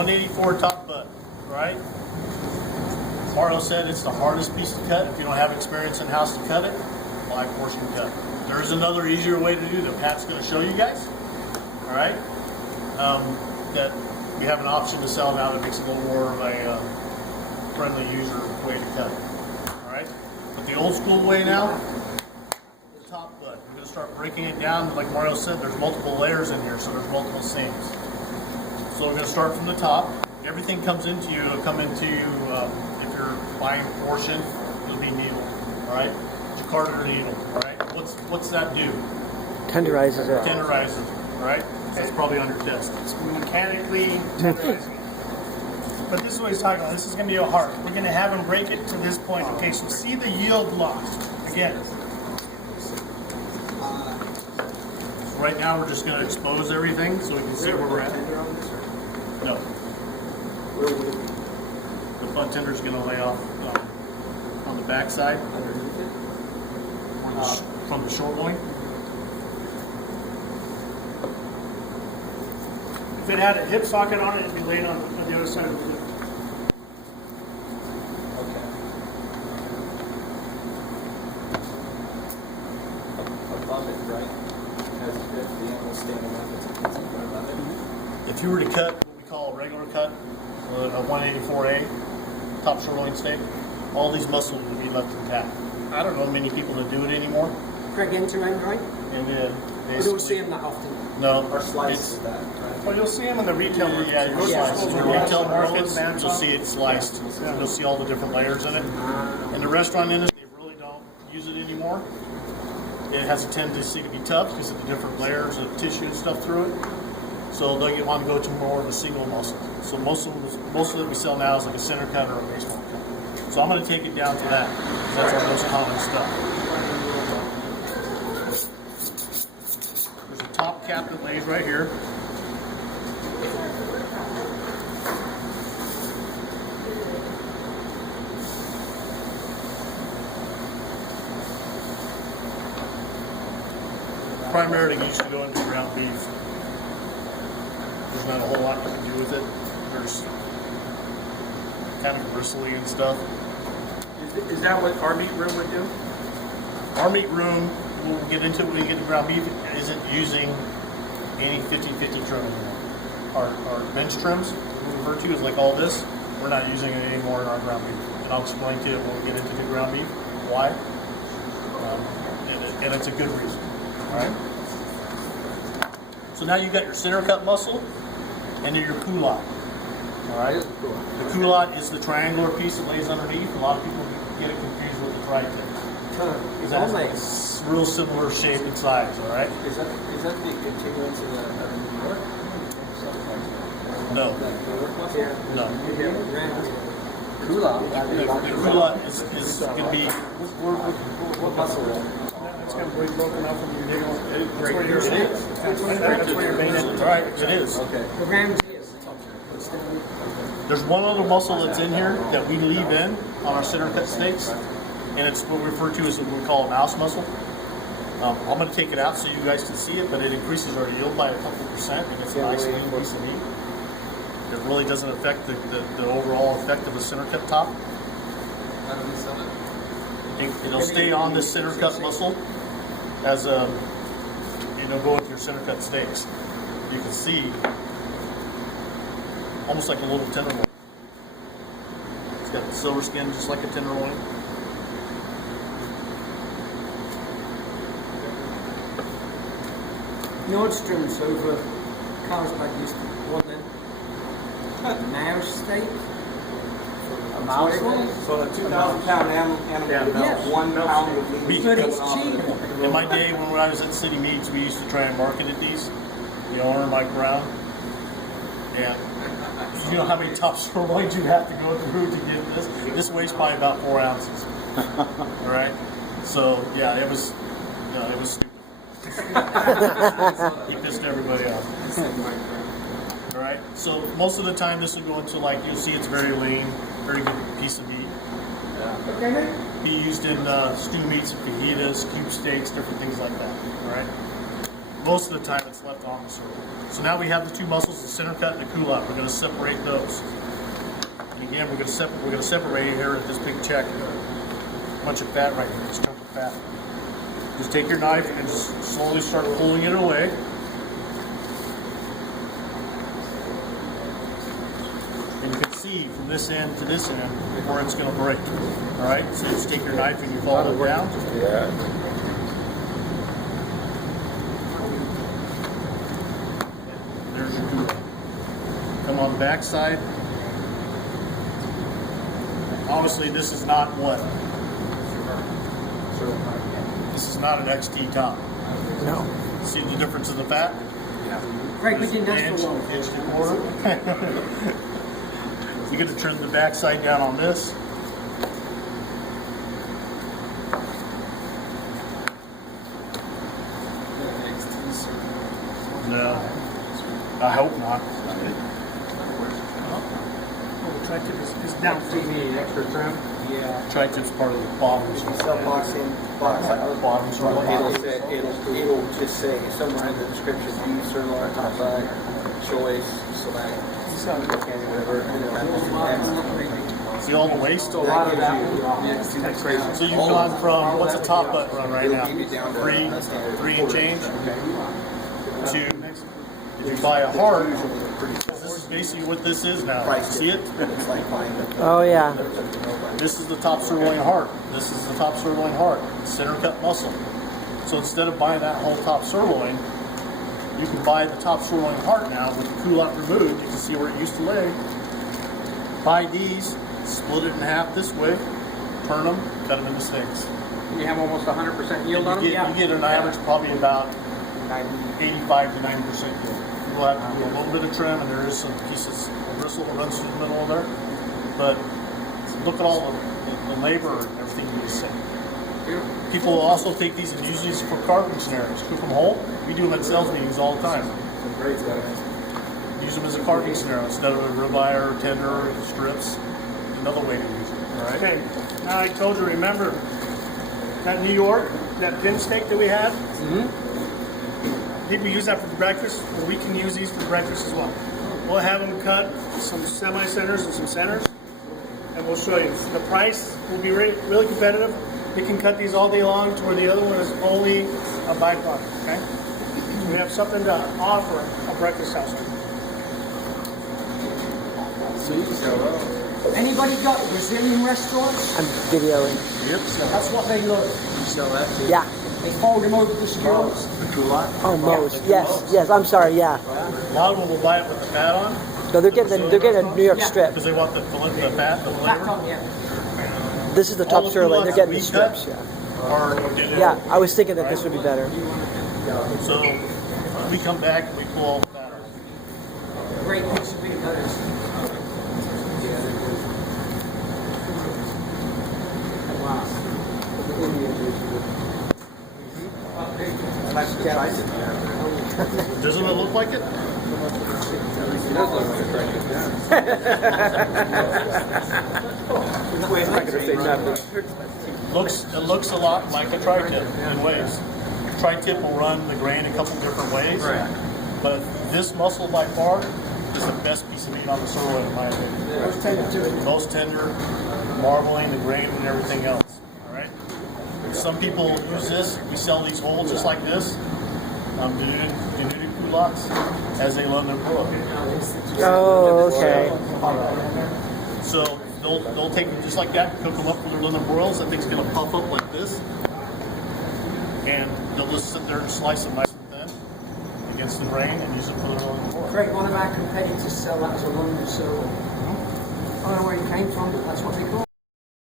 184 top butt, right? Mario said it's the hardest piece to cut. If you don't have experience in house to cut it, live portion cut. There's another easier way to do that Pat's going to show you guys. All right, that we have an option to sell now that makes it a little more of a friendly user way to cut it. All right, but the old school way now, the top butt. We're going to start breaking it down. Like Mario said, there's multiple layers in here, so there's multiple seams. So we're going to start from the top. Everything comes into you. It'll come into you. If you're buying a portion, it'll be needle. All right, jacquard needle. All right, what's that do? Tenderizes it. Tenderizes it. All right, that's probably on your desk. It's mechanically tenderizing. But this is what he's talking about. This is going to be a heart. We're going to have him break it to this point. Okay, so see the yield loss. Again. Right now, we're just going to expose everything so we can see where we're at. No. The front tender is going to lay off on the back side from the short loin. If it had a hip socket on it, it'd be laid on the other side of the hip. If you were to cut what we call a regular cut, a 184A, top sirloin steak, all these muscles would be left intact. I don't know many people that do it anymore. Craig into end, right? And We don't see them that often. No, Or slice of that, right? Well, you'll see them in the retail market. Yeah, you'll Grocery slice. stores In will the have retail markets, markets, you'll see it sliced. You'll see all the different layers in it. In the restaurant industry, they really don't use it anymore. It has a tendency to be tough because of the different layers of tissue and stuff through it. So they want to go to more of a single muscle. So most of it we sell now is like a center cut or a baseball cut. So I'm going to take it down to that because that's our most common stuff. There's a top cap that lays right here. Primarily used to go into ground beef. There's not a whole lot you can do with it. There's kind of bristly and stuff. Is that what our meat room would do? Our meat room, we'll get into it when we get to ground beef, isn't using any 50-50 trim anymore. Our bench trims, we refer to as like all this, we're not using it anymore in our ground beef. And I'll explain to you when we get into the ground beef why. And it's a good reason. All right. So now you've got your center cut muscle and then your culotte. All right. The culotte is the triangular piece that lays underneath. A lot of people get it confused with the tri-tip. It's That's only a real similar shape and size. All right. Is that the continuance of the New York? No. No. The culotte is going to be. What muscle is it? It's going to be broken up from your nail. That's where your that's where your vein is. All right. It is. Okay. the round here. There's one other muscle that's in here that we leave in on our center cut steaks, and it's what we refer to as what we call a mouse muscle. I'm going to take it out so you guys can see it, but it increases our yield by a couple %, and it's a nice lean piece of meat. It really doesn't affect the overall effect of the center cut top. How do we sell it? It'll stay on this center cut muscle as go with your center cut steaks. You can see almost like a little tenderloin. It's got the silver skin just like a tenderloin. Nordstrom's over Carlsbad used to want them. Mouse steak. A mouse? So a 2,000-pound animal, 1 pound of meat. But it's cheap. In my day, when I was at City Meats, we used to try and market at these. The owner, Mike Brown, and you know how many top sirloins you have to go through to get this? This weighs probably about 4 ounces. All right. So yeah, it was stupid. He pissed everybody off. All right. So most of the time, this will go into like you'll see it's very lean, very good piece of meat. Be used in stew meats, fajitas, cube steaks, different things like that. All right. Most of the time, it's that's left on the sirloin. So now we have the two muscles, the center cut and the culotte. We're going to separate those. And again, we're going to separate it here at this big check. A bunch of fat right here, this chunk of fat. Just take your knife and just slowly start pulling it away. And you can see from this end to this end where it's going to break. All right, so you just take your knife and you follow it down. There's your culotte. Come on the back side. Obviously, this is not what? This is not an XT top. No. See the difference in the fat? Greg, we didn't ask Inch, for one. inch and a quarter. You're going to trim the back side down on this. No, I hope not. The tri-tip is down. Do you need an extra trim? Yeah. Tri-tip's part of the bottom. Sell boxing, Bottom's right. it'll just say somewhere in the description, use sirloin, top butt, choice, select, whatever. See all the waste? A lot of that. That's crazy. So you've gone from, what's a top butt run right now? Three and change to, if you buy a hard, this is basically what this is now. See it? Oh, yeah. This is the top sirloin heart. This is the top sirloin heart. Center cut muscle. So instead of buying that whole top sirloin, you can buy the top sirloin heart now with the culotte removed. You can see where it used to lay. Buy these, split it in half this way, turn them, cut them into steaks. You have almost 100% yield on them? You get an average probably about 85 to 90% yield. We'll have to do a little bit of trim, and there is some pieces of bristle that runs through the middle of there. But look at all the labor and everything you use. People will also take these and use these for carving scenarios. Cook them whole. We do them at sales meetings all the time. Use them as a carving scenario instead of a ribeye or tender or strips. Another way to use it. All right. Okay, now I told you, remember that New York, that pin steak that we had? People use that for breakfast, but we can use these for breakfast as well. We'll have them cut some semi-centers and some centers, and we'll show you. The price will be really competitive. You can cut these all day long to where the other one is only a byproduct, okay? We have something to offer a breakfast house. Anybody got Brazilian restaurants? I'm videoing. Yep. That's what they look. Yeah. They fold them over the skills. Oh, Moe's. Yes. I'm sorry. Yeah. A lot of them will buy it with the fat on No, they're getting a New York strip. because they want the fat, the Back flavor. on, yeah. This is the top sirloin. They're getting the strips. Yeah. Yeah. I was thinking that this would be better. So we come back and we pull all the fat out. Great piece of meat, that is. Doesn't it look like it? It looks a lot like a tri-tip in ways. Tri-tip will run the grain a couple different ways, but this muscle by far is the best piece of meat on the sirloin in my opinion. Most tender, marbling, the grain and everything else. All right. Some people use this. We sell these whole just like this. Denuded culottes as a London brook. Oh, okay. So they'll take them just like that, cook them up for their London broils. That thing's gonna puff up like this, and they'll just sit there and slice them nice and thin against the grain and use it for their London broil. Greg, one of our competitors sell that as a London sirloin. I don't know where he came from, but that's what they call it.